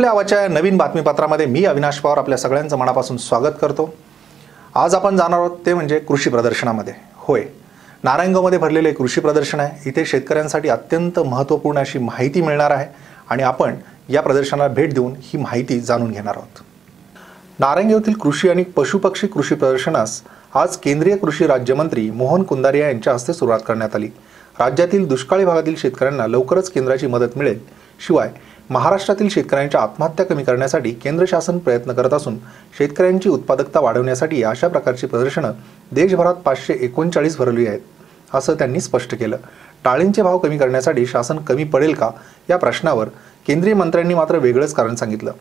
आपल्या आवाच्या नवीन बातमीपत्रामध्ये मी अविनाश पवार आपल्या सगळ्यांचं मनापासून स्वागत करतो। आज आपण जाणार आहोत ते म्हणजे कृषी प्रदर्शनामध्ये। होय, नारायणगावमध्ये भरलेले कृषी प्रदर्शन आहे। इथे शेतकऱ्यांसाठी अत्यंत महत्त्वपूर्ण अशी माहिती मिळणार आहे आणि आपण या प्रदर्शनाला भेट देऊन ही माहिती जाणून घेणार आहोत। नारायणगावतील कृषी आणि पशुपक्षी कृषी प्रदर्शनास आज केंद्रीय कृषी राज्यमंत्री मोहन कुंदारिया यांच्या हस्ते सुरुवात करण्यात आली। राज्यातील दुष्काळी भागातील शेतकऱ्यांना लवकरच केंद्राची मदत मिळेल। शिवाय महाराष्ट्रातील शेतकऱ्यांच्या आत्महत्या कमी करण्यासाठी केंद्र शासन प्रयत्न करत असून शेतकऱ्यांची उत्पादकता वाढवण्यासाठी अशा प्रकारची प्रदर्शनं देशभरात 539 भरवली आहेत, असं त्यांनी स्पष्ट केलं। डाळींचे भाव कमी करण्यासाठी शासन कमी पडेल का या प्रश्नावर केंद्रीय मंत्र्यांनी मात्र वेगळंच कारण सांगितलं।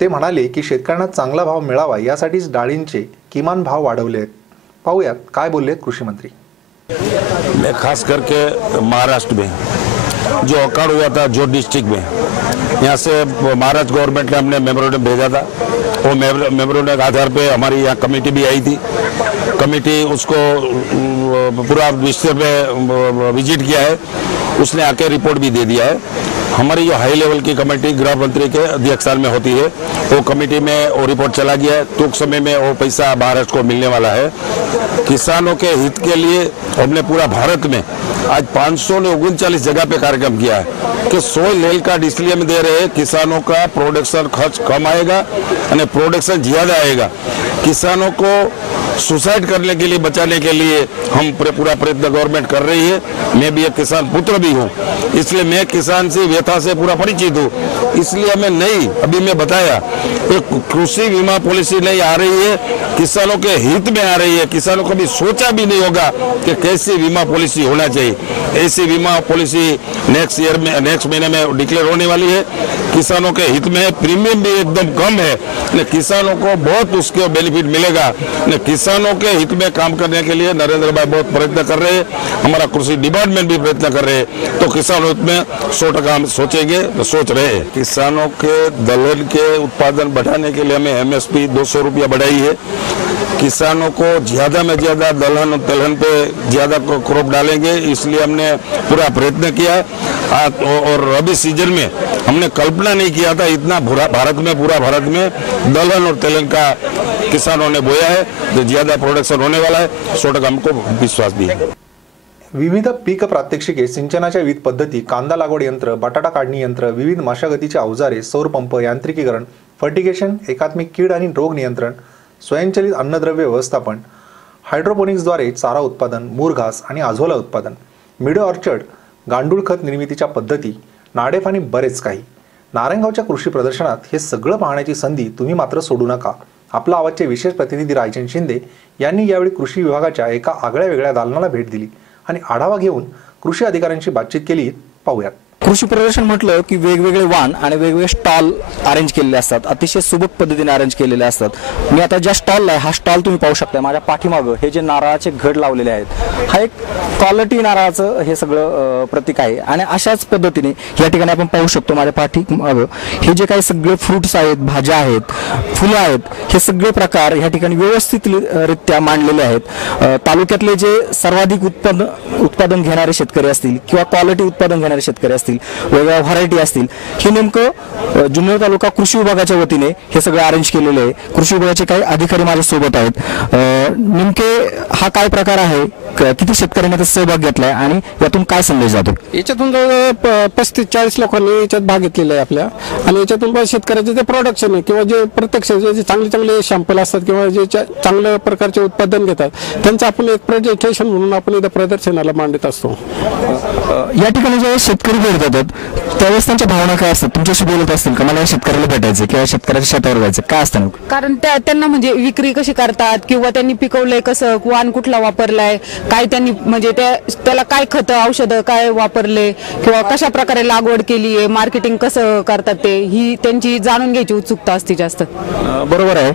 ते म्हणाले की शेतकऱ्यांना चांगला भाव मिळावा यासाठीच डाळींचे किमान भाव वाढवले आहेत। पाहूयात काय बोलले कृषी मंत्री। मैं खास करके महाराष्ट्र में जो अकाल हुआ था जो डिस्ट्रिक्ट में, यहाँ से महाराष्ट्र गवर्नमेंट ने हमने मेमोरेंडम भेजा था। वो मेमोरेंडम के आधार पे हमारी यहाँ कमेटी भी आई थी। कमेटी उसको पूरा विषय में विजिट किया है, उसने आके रिपोर्ट भी दे दिया है। हमारी जो हाई लेवल की कमेटी गृह मंत्री के अध्यक्षस्थान में होती है, वो कमेटी में वो रिपोर्ट चला गया है। टूंक समय में वो पैसा महाराष्ट्र को मिलने वाला है। किसानों के हित के लिए हमने पूरा भारत में आज 539 जगह पे कार्यक्रम किया है कि 100 लेल का इसलिए में दे रहे हैं, किसानों का प्रोडक्शन खर्च कम आएगा और प्रोडक्शन ज्यादा आएगा। किसानों को सुसाइड करने के लिए, बचाने के लिए हम पूरा प्रयत्न गवर्नमेंट कर रही है। मैं भी एक किसान पुत्र भी हूँ, इसलिए मैं किसान से व्यथा से पूरा परिचित हूँ। इसलिए हमें नई, अभी मैं बताया, एक कृषि बीमा पॉलिसी नहीं आ रही है, किसानों के हित में आ रही है। किसानों को भी सोचा भी नहीं होगा कि कैसी बीमा पॉलिसी होना चाहिए। ऐसी बीमा पॉलिसी नेक्स्ट ईयर में, नेक्स्ट महीने में डिक्लेयर होने वाली है। किसानों के हित में प्रीमियम भी एकदम कम है, किसानों को बहुत उसके बेनिफिट मिलेगा। किसानों के हित में काम करने के लिए नरेंद्र भाई बहुत प्रयत्न कर रहे हैं, हमारा कृषि डिपार्टमेंट भी प्रयत्न कर रहे हैं। तो किसानों हित में 100% हम सोचेंगे, सोच रहे हैं। किसानों के दलहन के उत्पादन बढ़ाने के लिए हमें MSP 200 रुपया बढ़ाई है। किसानों को ज्यादा में ज्यादा दलहन और तिलहन पे ज्यादा क्रॉप डालेंगे, इसलिए हमने पूरा प्रयत्न किया। और रबी सीजन में हमने कल्पना नहीं किया था इतना पूरा भारत में दलहन और तिलहन का किसानों ने बोया है, तो ज्यादा प्रोडक्शन होने वाला है। 100% हमको विश्वास भी है। विविध पीक प्रात्यक्षिके, सिंचनाच्या विविध पद्धती, कांदा लागवड यंत्र, बटाटा काढणी यंत्र, विविध मशागतीचे अवजारे, सौर पंप, यांत्रिकीकरण, फर्टिगेशन, एकात्मिक कीड आणि रोग नियंत्रण, स्वयंचलित अन्नद्रव्य व्यवस्थापन, हायड्रोपोनिक्सद्वारे चारा उत्पादन, मूरघास आणि आझोला उत्पादन, मिडो ऑर्चर्ड, गांडूळ खत निर्मितीच्या पद्धती, नाडेफ आणि बरेच काही। नारायणगावच्या कृषी प्रदर्शनात हे सगळं पाहण्याची संधी तुम्ही मात्र सोडू नका। आपला आवाजचे विशेष प्रतिनिधी रायचंद शिंदे यांनी यावेळी कृषी विभागाच्या एका आगळ्या वेगळ्या दालनाला भेट दिली आणि आढावा घेऊन कृषी अधिकाऱ्यांशी बातचीत केली। पाहूयात। कृषी प्रदर्शन म्हटलं की वेगवेगळे वाहन आणि वेगवेगळे स्टॉल अरेंज केलेले असतात, अतिशय सुबक पद्धतीने अरेंज केलेले असतात। मी आता ज्या स्टॉलला आहे, हा स्टॉल तुम्ही पाहू शकता माझ्या पाठीमागं हे जे नारळाचे घड लावलेले आहेत, हा एक क्वालिटी नारळाचं हे सगळं प्रतीक आहे। आणि अशाच पद्धतीने या ठिकाणी आपण पाहू शकतो माझ्या पाठीमागं हे जे काही सगळे फ्रुट्स आहेत, भाज्या आहेत, फुलं आहेत, हे सगळे प्रकार या ठिकाणी व्यवस्थितरित्या मांडलेले आहेत। तालुक्यातले जे सर्वाधिक उत्पादन घेणारे शेतकरी असतील किंवा क्वालिटी उत्पादन घेणारे शेतकरी असतील, वेगवेगळ्या व्हरायटी असतील, हे नेमकं जुन्नर तालुका कृषी विभागाच्या वतीने हे सगळं अरेंज केलेलं आहे। कृषी विभागाचे काही अधिकारी माझ्या सोबत आहेत। नेमके हा काय प्रकार आहे, किती शेतकऱ्यांनी त्यात सहभाग घेतलाय आणि यातून काय संदेश जातो? याच्यातून 35-40 लोकांनी याच्यात भाग घेतलेला आहे आपल्या। आणि याच्यातून शेतकऱ्याचे जे प्रोडक्शन आहे किंवा जे प्रत्यक्ष जे चांगले शॅम्पल असतात किंवा जे चांगल्या प्रकारचे उत्पादन घेतात, त्यांचं आपण एक प्रेझेंटेशन म्हणून आपण इथं प्रदर्शनाला मांडत असतो। या ठिकाणी जे शेतकरी भेट देतात त्यावेळेस त्यांच्या भावना काय असतात? तुमच्याशी बोलत असतील का, मला शेतकऱ्याला भेटायचं किंवा शेतकऱ्याच्या शेतावर जायचं, काय असतं? कारण त्यांना म्हणजे विक्री कशी करतात किंवा त्यांनी पिकवलंय कसं, वाण कुठला वापरलाय, काय त्यांनी म्हणजे त्याला काय खतं औषधं काय वापरले किंवा कशा प्रकारे लागवड केली आहे, मार्केटिंग कसं करतात ते, ही त्यांची जाणून घ्यायची उत्सुकता असते जास्त। बरोबर आहे,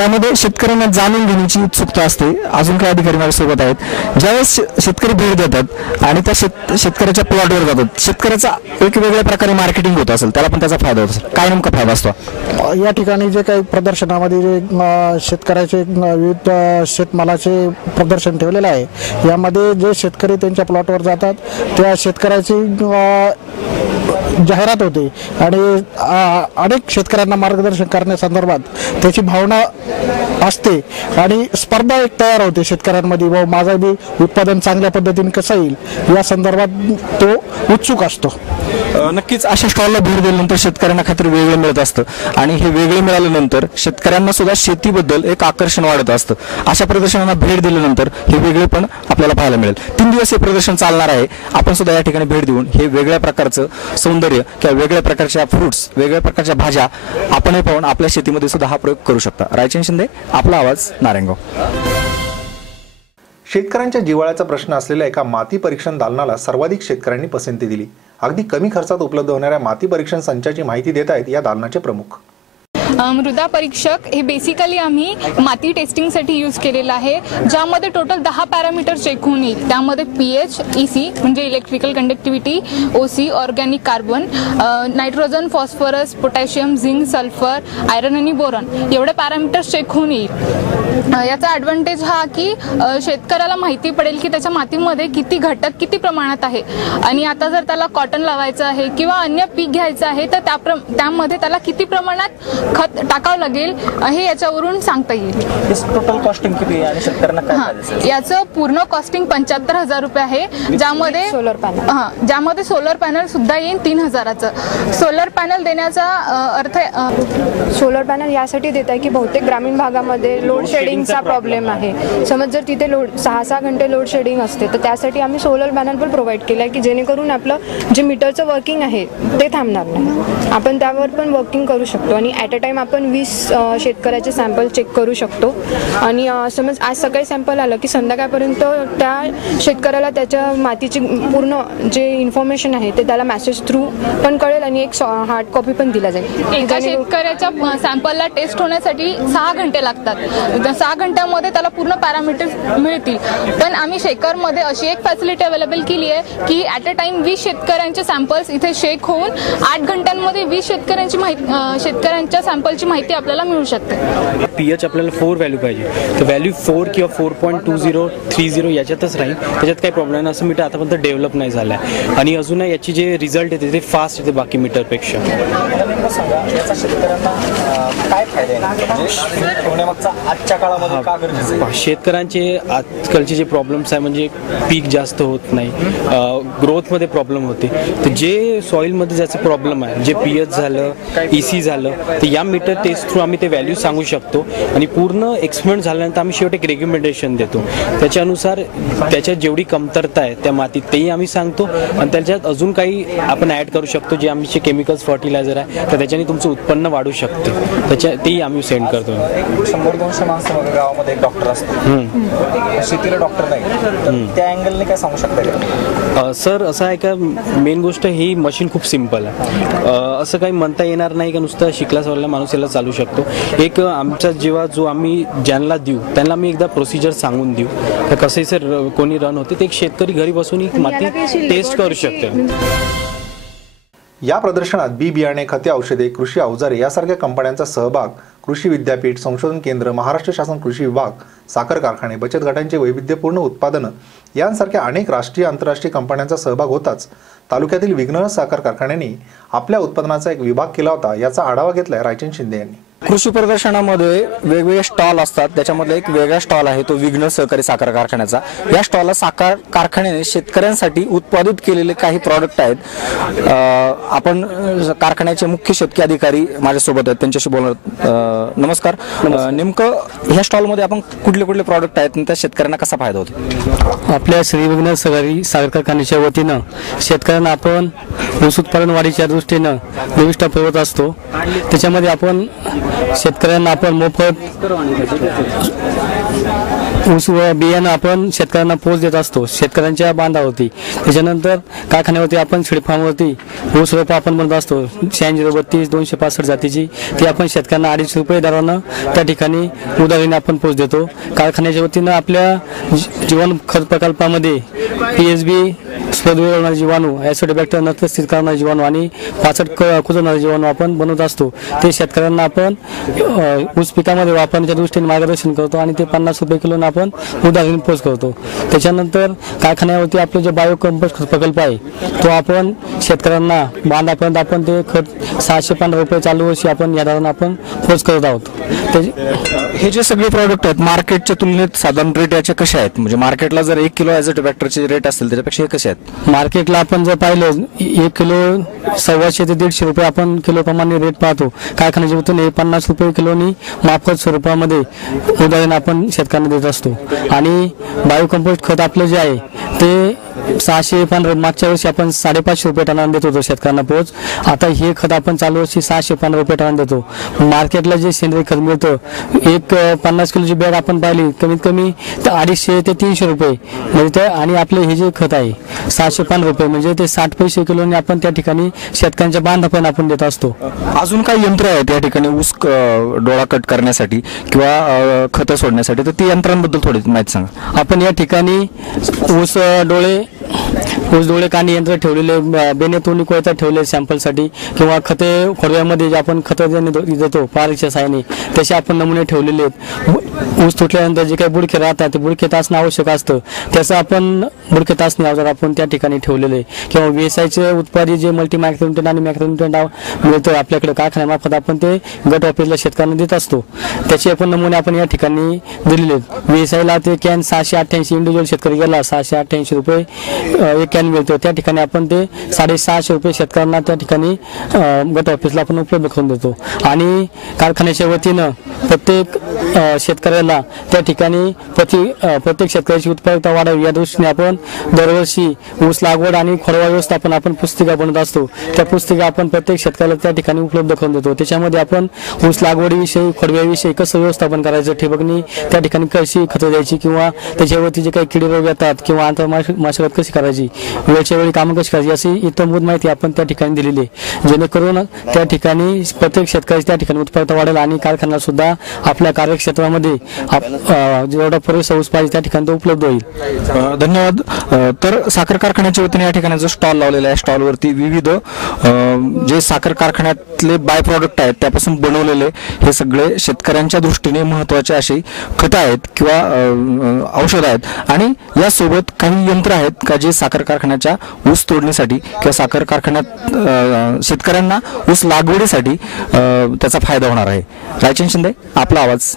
यामध्ये शेतकऱ्यांना जाणून घेण्याची उत्सुकता असते। अजून काही अधिकारी माझ्यासोबत आहेत, ज्यावेळेस शेतकरी भेट देतात आणि त्या शेतकऱ्याच्या प्लॉटवर जातात, शेतकऱ्याचा एक वेगळ्या प्रकारे मार्केटिंग होत असेल, त्याला पण त्याचा फायदा होत असेल, काय नेमका फायदा असतो? या ठिकाणी जे काही प्रदर्शनामध्ये जे शेतकऱ्याचे विविध शेतमालाचे प्रदर्शन ठेवलेलं आहे, यामध्ये जे शेतकरी त्यांच्या प्लॉटवर जातात त्या शेतकऱ्याची जाहिरात होते आणि अनेक शेतकऱ्यांना मार्गदर्शन करण्यासंदर्भात त्याची भावना असते आणि स्पर्धा एक तयार होते शेतकऱ्यांमध्ये, व माझा बी उत्पादन चांगल्या पद्धतीने कसं येईल या संदर्भात तो उत्सुक असतो. नक्कीच अशा स्टॉलला भेट दिल्यानंतर शेतकऱ्यांना खात्री वेगळं मिळत असतं आणि हे वेगळे मिळाल्यानंतर शेतकऱ्यांना सुद्धा शेतीबद्दल एक आकर्षण वाढत असतं. अशा प्रदर्शनांना भेट दिल्यानंतर हे वेगळे पण आपल्याला पाहायला मिळेल. 3 दिवस हे प्रदर्शन चालणार आहे. आपण सुद्धा या ठिकाणी भेट देऊन हे वेगळ्या प्रकारचं सौंदर्य किंवा वेगळ्या प्रकारच्या फ्रुट्स, वेगळ्या प्रकारच्या भाज्या आपण पाहून आपल्या शेतीमध्ये सुद्धा हा प्रयोग करू शकता. रायचंद शिंदे, आपला आवाज, नारायणगाव. शेतकऱ्यांच्या जिव्हाळ्याचा प्रश्न असलेल्या एका माती परीक्षण दालनाला सर्वाधिक शेतकऱ्यांनी पसंती दिली. अगदी कमी खर्चात उपलब्ध होणाऱ्या माती परीक्षण संचाची माहिती देत आहेत या दालनाचे प्रमुख. मृदा परीक्षक हे बेसिकली आम्ही माती टेस्टिंगसाठी यूज केलेलं आहे, ज्यामध्ये टोटल 10 पॅरामीटर चेक होऊन येईल. त्यामध्ये पीएच, ईसी म्हणजे electrical conductivity, OC organic carbon, nitrogen, phosphorus, potassium, zinc, sulphur, iron आणि बोरॉन एवढे पॅरामीटर्स चेक होऊन येईल. याचा ॲडव्हान्टेज हा की शेतकऱ्याला माहिती पडेल की त्याच्या मातीमध्ये किती घटक किती प्रमाणात आहे आणि आता जर त्याला कॉटन लावायचं आहे किंवा अन्य पीक घ्यायचं आहे तर त्यामध्ये त्याला किती प्रमाणात खत टाकावं लागेल हे याच्यावरून सांगता येईल. टोटल कॉस्टिंग किती आहे आणि शेतकऱ्यांना काय फायदा आहे? याचं पूर्ण कॉस्टिंग 75,000 रुपये आहे, ज्यामध्ये सोलर पॅनल सुद्धा येईल 3,000चं. सोलर पॅनल देण्याचा अर्थ सोलर पॅनल यासाठी देत आहे की बहुतेक ग्रामीण भागामध्ये लोड शेडिंगचा प्रॉब्लेम आहे. समज जर तिथे 6-6 घंटे लोड शेडिंग असते तर त्यासाठी आम्ही सोलर पॅनल पण प्रोव्हाइड केलं आहे की जेणेकरून आपलं जे मीटरचं वर्किंग आहे ते थांबणार नाही. आपण त्यावर पण वर्किंग करू शकतो आणि ॲट अ टाइम आपण 20 शेतकऱ्याचे सॅम्पल चेक करू शकतो आणि समज आज सकाळी सॅम्पल आलं की संध्याकाळपर्यंत त्या शेतकऱ्याला त्याच्या मातीची पूर्ण जे इन्फॉर्मेशन आहे ते त्याला मेसेज थ्रू पण कळेल आणि एक हार्ड कॉपी पण दिला जाईल. एका शेतकऱ्याच्या सॅम्पलला टेस्ट होण्यासाठी 6 घंटे लागतात. 6 घंट्यामध्ये त्याला पूर्ण पॅरामीटर्स मिळतील. पण आम्ही शेकरमध्ये अशी एक फॅसिलिटी अवेलेबल केली आहे की ॲट अ टाइम 20 शेतकऱ्यांचे सॅम्पल्स इथे शेक होऊन 8 घंट्यांमध्ये 20 शेतकऱ्यांच्या सॅम्पलची माहिती आपल्याला मिळू शकते. पीएच आपल्याला 4 व्हॅल्यू पाहिजे, तर व्हॅल्यू 4 किंवा 4.20, 30 याच्यातच राहील. त्याच्यात काही प्रॉब्लेम नाही. असं मीटर आतापर्यंत डेव्हलप नाही झालं आहे आणि अजून याची जे रिझल्ट येते ते फास्ट येते बाकी मीटरपेक्षा. शेतकऱ्यांचे आजकालचे जे प्रॉब्लेम्स आहे म्हणजे पीक जास्त होत नाही, ग्रोथमध्ये प्रॉब्लेम होते. तर जे सॉईलमध्ये ज्याचे प्रॉब्लेम आहे, जे पीएच झालं, ईसी झालं, तर या मीटर टेस्ट थ्रू आम्ही ते व्हॅल्यू सांगू शकतो आणि पूर्ण एक्सपेरिमेंट झाल्यानंतर आम्ही शेवटी एक रेकमेंडेशन देतो. त्याच्यानुसार त्याच्यात जेवढी कमतरता आहे त्या मातीत तेही आम्ही सांगतो आणि त्याच्यात अजून काही आपण ॲड करू शकतो जे आमचे केमिकल्स फर्टिलायझर आहे, तर त्याच्याने तुमचं उत्पन्न वाढू शकते. तेही आम्ही सेंड करतो. 100-200 माणसं गावामध्ये एक डॉक्टर असतो, शेतीला डॉक्टर नाही, त्या अँगलने काय सांगू शकता का? सर असं आहे का, मेन गोष्ट ही मशीन खूप सिम्पल आहे. असं काही म्हणता येणार नाही का नुसतं शिकला सवरला माणूस याला चालू शकतो. एक आमचा जेव्हा जो आम्ही ज्यांना देऊ त्यांना आम्ही एकदा प्रोसिजर सांगून देऊ तर कसं सर कोणी रन होते ते एक शेतकरी घरी बसून माती टेस्ट करू शकते. या प्रदर्शनात बी बियाणे, खते, औषधे, कृषी अवजारे यासारख्या कंपन्यांचा सहभाग, कृषी विद्यापीठ, संशोधन केंद्र, महाराष्ट्र शासन कृषी विभाग, साखर कारखाने, बचत गटांचे वैविध्यपूर्ण उत्पादनं यांसारख्या अनेक राष्ट्रीय आंतरराष्ट्रीय कंपन्यांचा सहभाग होताच तालुक्यातील विघ्नहर साखर कारखान्यांनी आपल्या उत्पादनाचा एक विभाग केला होता. याचा आढावा घेतलाय रायचंद शिंदे यांनी. कृषी प्रदर्शनामध्ये वेगवेगळे स्टॉल असतात. त्याच्यामध्ये एक वेगळा स्टॉल आहे तो विघ्नहर सहकारी साखर कारखान्याचा. या स्टॉलला साखर कारखान्याने शेतकऱ्यांसाठी उत्पादित केलेले काही प्रॉडक्ट आहेत. आपण कारखान्याचे मुख्य शेतकी अधिकारी माझ्यासोबत आहेत, त्यांच्याशी बोलणार. नमस्कार. नेमकं ह्या स्टॉलमध्ये आपण कुठले कुठले प्रॉडक्ट आहेत आणि त्या शेतकऱ्यांना कसा फायदा होतो? आपल्या श्री विघ्नहर सहकारी साखर कारखान्याच्या वतीनं शेतकऱ्यांना आपण ऊस उत्पादन वाढीच्या दृष्टीनं विविध स्टॉल ठेवत असतो. त्याच्यामध्ये आपण शेतकऱ्यांना आपण मोफत ऊस व बियाणं आपण शेतकऱ्यांना पोच देत असतो शेतकऱ्यांच्या बांधावरती. त्याच्यानंतर कारखान्यावरती आपण शिडफार्मवरती ऊस रोपं आपण बनवत असतो 9632-265 जातीची. ती आपण शेतकऱ्यांना 250 रुपये दरानं त्या ठिकाणी उधारीने आपण पोच देतो. कारखान्याच्या वतीनं आपल्या जीवन खत प्रकल्पामध्ये PSB स्पर्धेवर होणारे जीवाणू, ॲसिडोबॅक्टर नतस्थित करणारे जीवाणू आणि पाचट कुजवणारे जीवाणू आपण बनवत असतो. ते शेतकऱ्यांना आपण ऊस पिकामध्ये वापरण्याच्या दृष्टीने मार्गदर्शन करतो आणि ते 50 रुपये किलोनं आपण उधारीने पोच करतो. त्याच्यानंतर कारखान्यावरती आपले जे बायो कंपोस्ट प्रकल्प आहे तो आपण शेतकऱ्यांना बांधापर्यंत आपण ते खत 615 रुपये चालू वर्षी आपण या दरानं आपण पोच करत आहोत. हे जे सगळे प्रॉडक्ट आहेत मार्केटच्या तुलनेत साधारण रेट याचे कसे आहेत? म्हणजे मार्केटला जर 1 किलो ॲझोटोबॅक्टरचे रेट असतील त्याच्यापेक्षा हे कसे आहेत? मार्केटला आपण जर पाहिलं 1 किलो 150 ते 150 रुपये आपण किलो प्रमाणे रेट पाहतो. कारखान्याच्या वतीने 50 रुपये किलोनी माफक स्वरूपामध्ये उदाहरण आपण शेतकऱ्यांना देत असतो. आणि बायो कंपोस्ट खत आपलं जे आहे ते 615 मागच्या वर्षी आपण 550 रुपये टनाने देत होतो शेतकऱ्यांना पोच. आता हे खत आपण चालू वर्षी 615 रुपये टनाने देतो. मार्केटला जे सेंद्रिय खत मिळतं एक 50 किलोची बॅग आपण पाहिली कमीत कमी 250 ते 300 रुपये म्हणजे आणि आपले हे जे खत आहे 615 रुपये म्हणजे ते 60 पैसे किलोने आपण त्या ठिकाणी शेतकऱ्यांच्या बांधापर्यंत आपण देत असतो. अजून काही यंत्र आहेत या ठिकाणी ऊस डोळा कट करण्यासाठी किंवा खतं सोडण्यासाठी, तर ती यंत्रांबद्दल थोडी माहिती सांगा. आपण या ठिकाणी ऊस डोळे कांडी यंत्र ठेवलेले, बेनेतोनी कोयता ठेवले सॅम्पलसाठी किंवा खते खोडव्यामध्ये जे आपण खतं देतो पारीच्या साहाय्याने तसे आपण नमुने ठेवलेले आहेत. ऊस तुटल्यानंतर जे काही बुडके राहतात ते बुडके तासणं आवश्यक असतं त्याचं आपण बुडके तासणी अवजार आपण त्या ठिकाणी ठेवलेले किंवा VSIचे उत्पादित जे मल्टी मायक्रोन्युट्रंट आणि मॅक्रोन्युट्रंट मिळतं आपल्याकडे कारखान्यामार्फत आपण ते गट ऑफिसला शेतकऱ्यांना देत असतो. त्याचे आपण नमुने आपण या ठिकाणी दिलेले आहेत. VSIला ते कॅन 688 इंडिव्हिज्युअल शेतकरी गेला 688 रुपये एक कॅन मिळतो. त्या ठिकाणी आपण ते 650 रुपये शेतकऱ्यांना त्या ठिकाणी गट ऑफिसला आपण उपलब्ध करून देतो. आणि कारखान्याच्या वतीनं प्रत्येक शेतकऱ्याला त्या ठिकाणी प्रत्येक शेतकऱ्याची उत्पादकता वाढावी या दृष्टीने आपण दरवर्षी ऊस लागवड आणि खोडवा व्यवस्थापन आपण पुस्तिका बनवत असतो. त्या पुस्तिका आपण प्रत्येक शेतकऱ्याला त्या ठिकाणी उपलब्ध करून देतो. त्याच्यामध्ये आपण ऊस लागवडीविषयी खोडव्याविषयी कसं व्यवस्थापन करायचं, ठिबकनी त्या ठिकाणी कशी खतं द्यायची किंवा त्याच्यावरती जे काही किडे रोग येतात किंवा आंतरमशागत कशी करायची, वेळच्या वेळी कामं कशी करायची अशी इत्तमभूत माहिती आपण त्या ठिकाणी दिलेली आहे. जेणेकरून त्या ठिकाणी प्रत्येक शेतकऱ्याची त्या ठिकाणी उत्पादकता वाढेल आणि कारखान्याला सुद्धा आपल्या कार्यक्षेत्रामध्ये जेवढा पुरेसा ऊस पाहिजे त्या ठिकाणी तो उपलब्ध होईल. धन्यवाद. तर साखर कारखान्याच्या वतीने या ठिकाणी जो स्टॉल लावलेला आहे स्टॉलवरती विविध जे साखर कारखान्यातले बाय प्रॉडक्ट आहेत त्यापासून बनवलेले हे सगळे शेतकऱ्यांच्या दृष्टीने महत्त्वाचे अशी खतं आहेत किंवा औषधं आहेत आणि यासोबत काही यंत्र आहेत का जे साखर कारखान्याच्या ऊस तोडणीसाठी किंवा साखर कारखान्यात शेतकऱ्यांना ऊस लागवडीसाठी त्याचा फायदा होणार आहे. रायचंद शिंदे, आपला आवाज.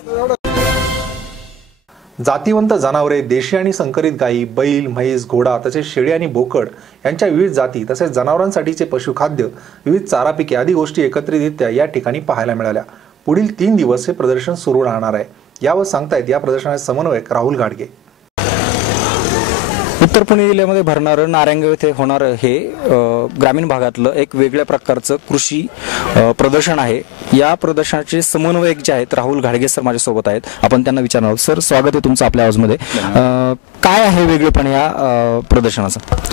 जातीवंत जनावरे, देशी आणि संकरित गायी, बैल, म्हैस, घोडा तसेच शेळी आणि बोकड यांच्या विविध जाती तसेच जनावरांसाठीचे पशुखाद्य, विविध चारा पिके आदी गोष्टी एकत्रितरित्या या ठिकाणी पाहायला मिळाल्या. पुढील 3 दिवस हे प्रदर्शन सुरू राहणार आहे. यावर सांगतायत या प्रदर्शनाचे समन्वयक राहुल घाडगे. उत्तर पुणे जिल्ह्यामध्ये भरणारं नारायणगाव येथे होणारं हे ग्रामीण भागातलं एक वेगळ्या प्रकारचं कृषी प्रदर्शन आहे. या प्रदर्शनाचे समन्वयक जे आहेत राहुल घाडगे सर माझ्यासोबत आहेत. आपण त्यांना विचारणार आहोत. सर, स्वागत आहे तुमचं आपल्या आवाजमध्ये. काय आहे वेगळेपण या प्रदर्शनाचं?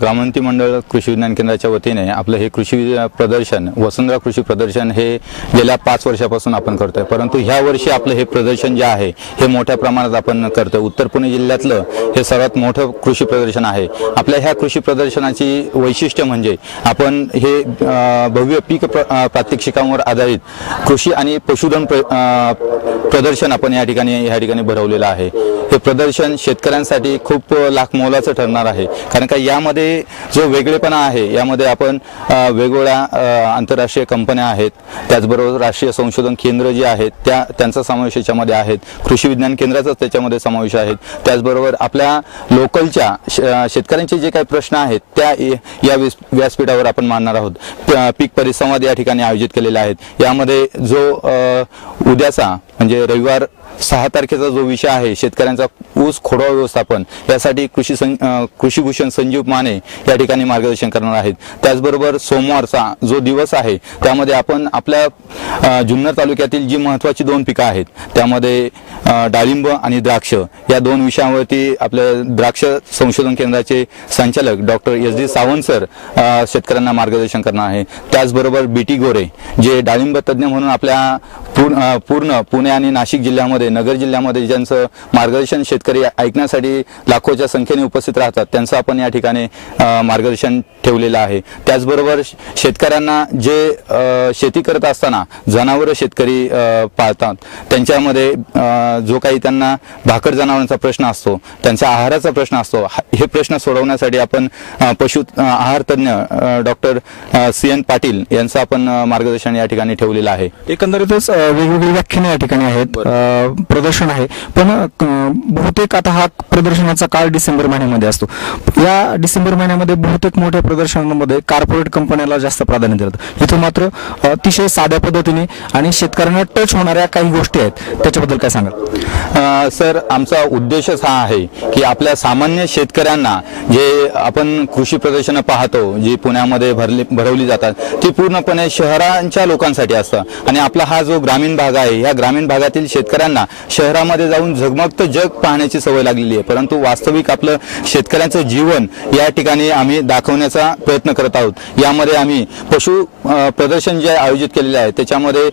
ग्रामोन्नती मंडळ कृषी विज्ञान केंद्राच्या वतीने आपलं हे कृषी प्रदर्शन वसुंधरा कृषी प्रदर्शन हे गेल्या 5 वर्षापासून आपण करतोय. परंतु ह्या वर्षी आपलं हे प्रदर्शन जे आहे हे मोठ्या प्रमाणात आपण करतोय. उत्तर पुणे जिल्ह्यातलं हे सर्वात मोठं कृषी प्रदर्शन आहे. आपल्या ह्या कृषी प्रदर्शनाची वैशिष्ट्य म्हणजे आपण हे भव्य पीक प्रात्यक्षिकांवर आधारित कृषी आणि पशुधन प्रदर्शन आपण या ठिकाणी भरवलेलं आहे. हे प्रदर्शन शेतकऱ्यांसाठी खूप लाख मोलाचं ठरणार आहे. कारण का यामध्ये जो वेगळेपणा आहे यामध्ये आपण वेगवेगळ्या आंतरराष्ट्रीय कंपन्या आहेत, त्याचबरोबर राष्ट्रीय संशोधन केंद्र जे आहेत त्यांचा समावेश याच्यामध्ये आहेत, कृषी विज्ञान केंद्राचा त्याच्यामध्ये समावेश आहे. त्याचबरोबर आपल्या लोकलच्या शेतकऱ्यांचे जे काही प्रश्न आहेत त्या या व्यासपीठावर आपण मांडणार आहोत. पीक परिसंवाद या ठिकाणी आयोजित केलेले आहेत. यामध्ये जो उद्याचा म्हणजे रविवार 6 तारखेचा जो विषय आहे शेतकऱ्यांचा ऊस खोडवा व्यवस्थापन यासाठी कृषीभूषण संजीव माने या ठिकाणी मार्गदर्शन करणार आहेत. त्याचबरोबर सोमवारचा जो दिवस आहे त्यामध्ये आपण आपल्या जुन्नर तालुक्यातील जी महत्त्वाची 2 पिकं आहेत त्यामध्ये डाळिंब आणि द्राक्ष या 2 विषयांवरती आपल्या द्राक्ष संशोधन केंद्राचे संचालक डॉक्टर SD सावंत सर शेतकऱ्यांना मार्गदर्शन करणार आहे. त्याचबरोबर BT गोरे जे डाळिंब तज्ज्ञ म्हणून आपल्या पूर्ण पुणे आणि नाशिक जिल्ह्यामध्ये, नगर जिल्ह्यामध्ये ज्यांचं मार्गदर्शन शेतकरी ऐकण्यासाठी लाखोच्या संख्येने उपस्थित राहतात, त्यांचं आपण या ठिकाणी मार्गदर्शन ठेवलेलं आहे. त्याचबरोबर शेतकऱ्यांना जे शेती करत असताना जनावरं शेतकरी पाळतात, त्यांच्यामध्ये जो काही त्यांना भाकर जनावरांचा प्रश्न असतो, त्यांच्या आहाराचा प्रश्न असतो, हे प्रश्न सोडवण्यासाठी आपण पशु आहार तज्ञ डॉक्टर CN पाटील यांचं आपण मार्गदर्शन या ठिकाणी ठेवलेलं आहे. एकंदरीतच वेगवेगळी व्याख्याने या ठिकाणी आहेत, प्रदर्शन आहे. पण बहुतेक आता हा प्रदर्शनाचा काळ डिसेंबर महिन्यामध्ये असतो. या डिसेंबर महिन्यामध्ये बहुतेक मोठ्या प्रदर्शनांमध्ये कॉर्पोरेट कंपन्याला जास्त प्राधान्य दिलं जातं. इथं मात्र अतिशय साध्या पद्धतीने आणि शेतकऱ्यांना टच होणाऱ्या काही गोष्टी आहेत, त्याच्याबद्दल काय सांगाल? सर, आमचा उद्देशच हा आहे की आपल्या सामान्य शेतकऱ्यांना जे आपण कृषी प्रदर्शनं पाहतो, जी पुण्यामध्ये भरवली जातात, ती पूर्णपणे शहरांच्या लोकांसाठी असतं. आणि आपला हा जो ग्रामीण भाग आहे, या ग्रामीण भागातील शेतकऱ्यांना शहरामध्ये जाऊन झगमगतं जग पाहण्याची सवय लागलेली आहे, परंतु वास्तविक आपलं शेतकऱ्यांचं जीवन या ठिकाणी आम्ही दाखवण्याचा प्रयत्न करत आहोत. यामध्ये आम्ही पशु प्रदर्शन जे आयोजित केलेले आहे, त्याच्यामध्ये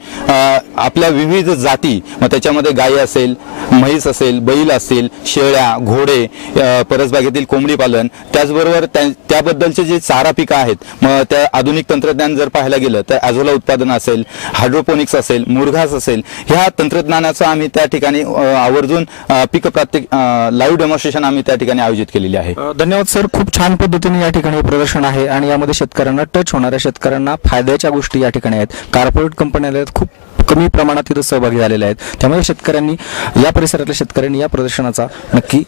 आपल्या विविध जाती, मग त्याच्यामध्ये गाई असेल, म्हैस असेल, बैल असेल, शेळ्या, घोडे, परसबागेतील कोंबडी पालन, त्याचबरोबर त्याबद्दलचे जे चारा पिकं आहेत, मग त्या आधुनिक तंत्रज्ञान जर पाहायला गेलं तर ॲझोला उत्पादन असेल, हायड्रोपोनिक्स असेल, मुरघास असेल, ह्या तंत्रज्ञानाचं आम्ही त्या ठिकाणी आवर्जून पीक प्रात्यक्षिक लाईव्ह डेमॉन्स्ट्रेशन आम्ही त्या ठिकाणी आयोजित केलेली आहे. धन्यवाद सर, खूप छान पद्धतीने या ठिकाणी प्रदर्शन आहे आणि यामध्ये शेतकऱ्यांना टच होणाऱ्या, शेतकऱ्यांना फायद्याच्या गोष्टी या ठिकाणी आहेत. कॉर्पोरेट कंपन्या खूप कमी प्रमाणात तिथं सहभागी झालेले आहेत. त्यामुळे शेतकऱ्यांनी, या परिसरातल्या शेतकऱ्यांनी या प्रदर्शनाचा नक्की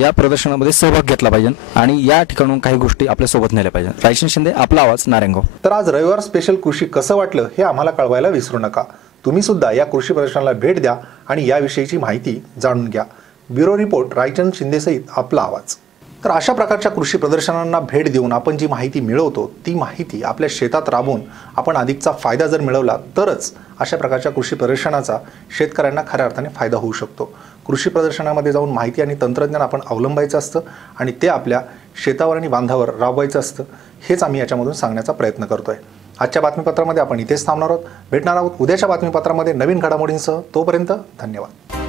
या प्रदर्शनामध्ये सहभाग घेतला पाहिजे आणि या ठिकाणून काही गोष्टी आपल्यासोबत नेल्या पाहिजे. रायशन शिंदे, आपला आवाज, नारायणगाव. तर आज रविवार स्पेशल कृषी कसं वाटलं हे आम्हाला कळवायला विसरू नका. तुम्ही सुद्धा या कृषी प्रदर्शनाला भेट द्या आणि याविषयीची माहिती जाणून घ्या. ब्युरो रिपोर्ट, रायचंद शिंदेसहित आपला आवाज. तर अशा प्रकारच्या कृषी प्रदर्शनांना भेट देऊन आपण जी माहिती मिळवतो, ती माहिती आपल्या शेतात राबवून आपण अधिकचा फायदा जर मिळवला तरच अशा प्रकारच्या कृषी प्रदर्शनाचा शेतकऱ्यांना खऱ्या अर्थाने फायदा होऊ शकतो. कृषी प्रदर्शनामध्ये जाऊन माहिती आणि तंत्रज्ञान आपण अवलंबायचं असतं आणि ते आपल्या शेतावर आणि बांधावर राबवायचं असतं. हेच आम्ही याच्यामधून सांगण्याचा प्रयत्न करतोय. आजच्या बातमीपत्रामध्ये आपण इथेच थांबणार आहोत. भेटणार आहोत उद्याच्या बातमीपत्रामध्ये नवीन घडामोडींसह. तोपर्यंत धन्यवाद.